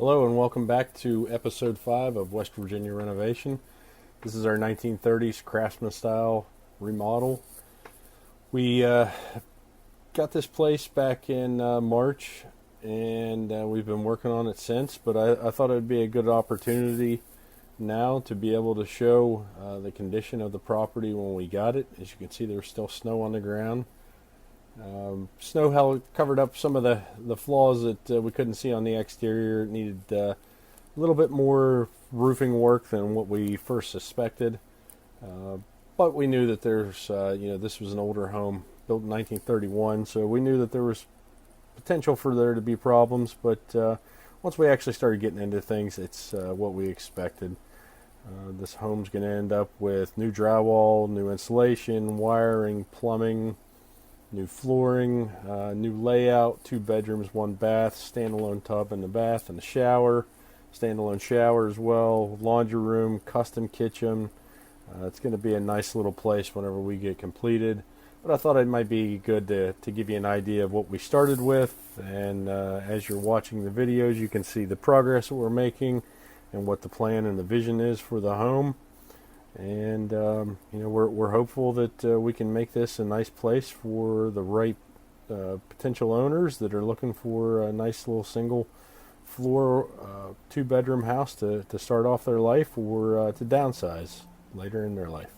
Hello and welcome back to episode 5 of West Virginia Renovation. This is our 1930s Craftsman style remodel. We got this place back in March and we've been working on it since, but I thought it would be a good opportunity now to be able to show the condition of the property when we got it. As you can see, there's still snow on the ground. Snow covered up some of the flaws that we couldn't see on the exterior. It needed a little bit more roofing work than what we first suspected. But we knew that this was an older home built in 1931, so we knew that there was potential for there to be problems. But once we actually started getting into things, it's what we expected. This home's going to end up with new drywall, new insulation, wiring, plumbing, new flooring, new layout, 2 bedrooms, 1 bath, standalone tub in the bath and a shower, standalone shower as well, laundry room, custom kitchen. It's going to be a nice little place whenever we get completed. But I thought it might be good to give you an idea of what we started with, and as you're watching the videos you can see the progress that we're making and what the plan and the vision is for the home. And we're hopeful that we can make this a nice place for the right potential owners that are looking for a nice little single floor 2-bedroom house to start off their life, or to downsize later in their life.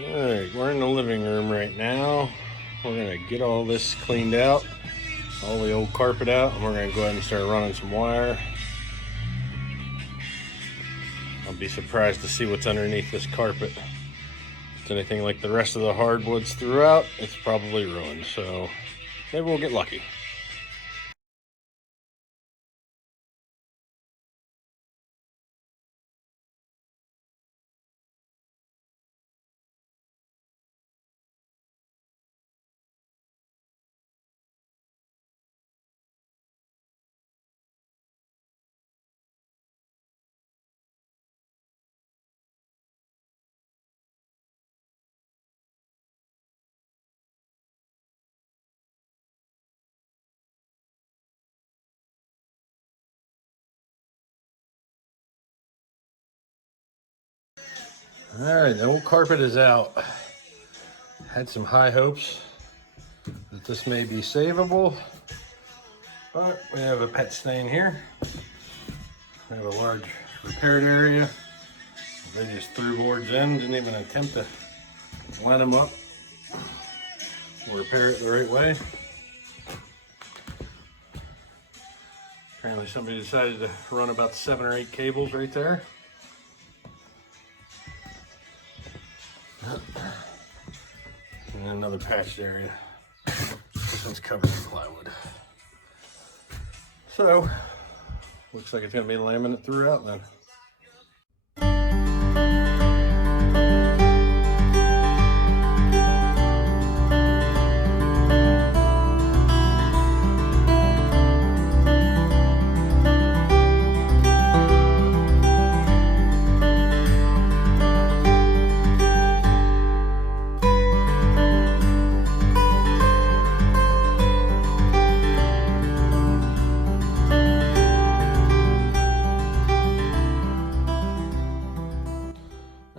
Alright, we're in the living room right now. We're going to get all this cleaned out, all the old carpet out, and we're going to go ahead and start running some wire. I'll be surprised to see what's underneath this carpet. If it's anything like the rest of the hardwoods throughout, it's probably ruined, so maybe we'll get lucky. Alright, the old carpet is out. Had some high hopes that this may be savable, but we have a pet stain here. We have a large repaired area. They just threw boards in, didn't even attempt to line them up or repair it the right way. Apparently somebody decided to run about 7 or 8 cables right there. And another patched area. This one's covered in plywood. So, looks like it's going to be laminate throughout then.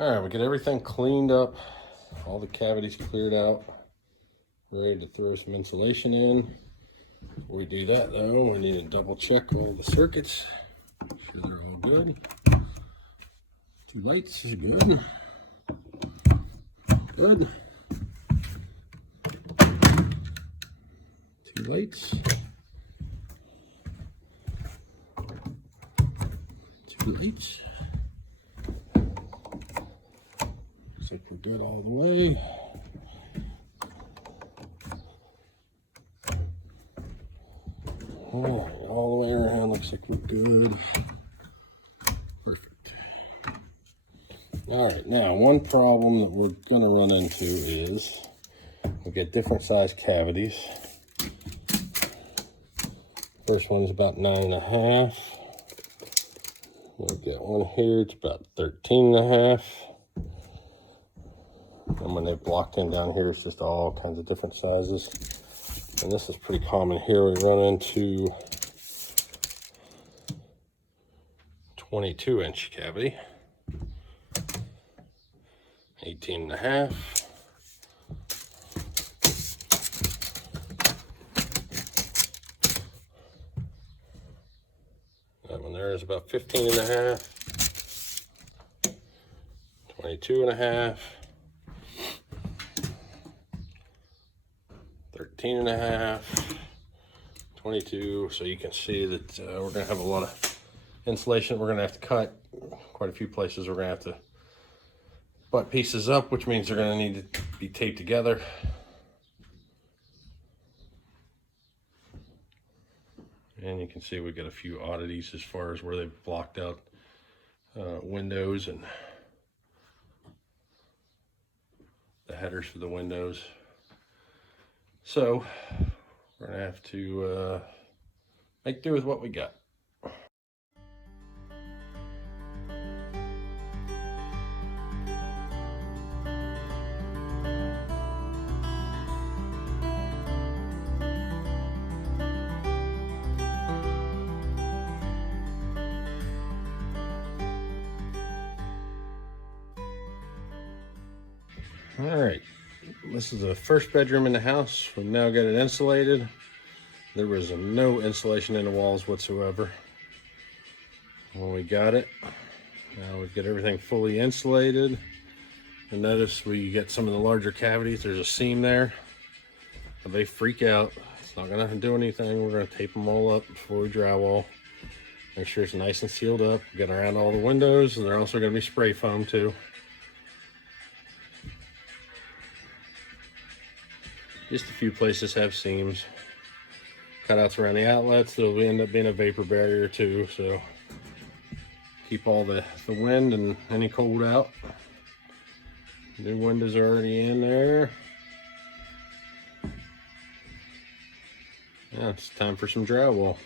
Alright, we get everything cleaned up, all the cavities cleared out, ready to throw some insulation in. Before we do that though, we need to double check all the circuits, make sure they're all good. 2 lights is good. Good. 2 lights. 2 lights. Looks like we're good all the way. All the way around, looks like we're good. Perfect. All right, now one problem that we're gonna run into is we get different size cavities. First one's about 9.5. We'll get one here, it's about 13.5. And when they blocked in down here, it's just all kinds of different sizes. And this is pretty common here. We run into 22-inch cavity, 18.5. That one there is about 15.5, 22.5. 13.5, 22. So you can see that we're going to have a lot of insulation we're going to have to cut. Quite a few places we're going to have to butt pieces up, which means they're going to need to be taped together. And you can see we got a few oddities as far as where they've blocked out windows and the headers for the windows. So we're gonna have to make do with what we got. All right. This is the first bedroom in the house. We've now got it insulated. There was no insulation in the walls whatsoever when we got it. Now we've got everything fully insulated. And notice we get some of the larger cavities. There's a seam there. If they freak out, it's not gonna do anything. We're gonna tape them all up before we drywall. Make sure it's nice and sealed up. Get around all the windows, and they're also gonna be spray foam too. Just a few places have seams. Cutouts around the outlets. There'll end up being a vapor barrier too, so keep all the wind and any cold out. New windows are already in there. Yeah, it's time for some drywall.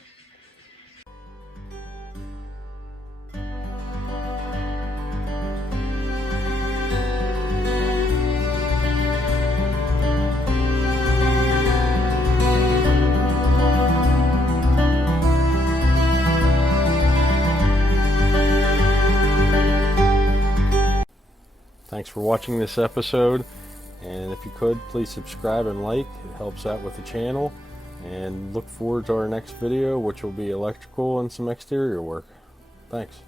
Thanks for watching this episode, and if you could, please subscribe and like. It helps out with the channel, and look forward to our next video, which will be electrical and some exterior work. Thanks.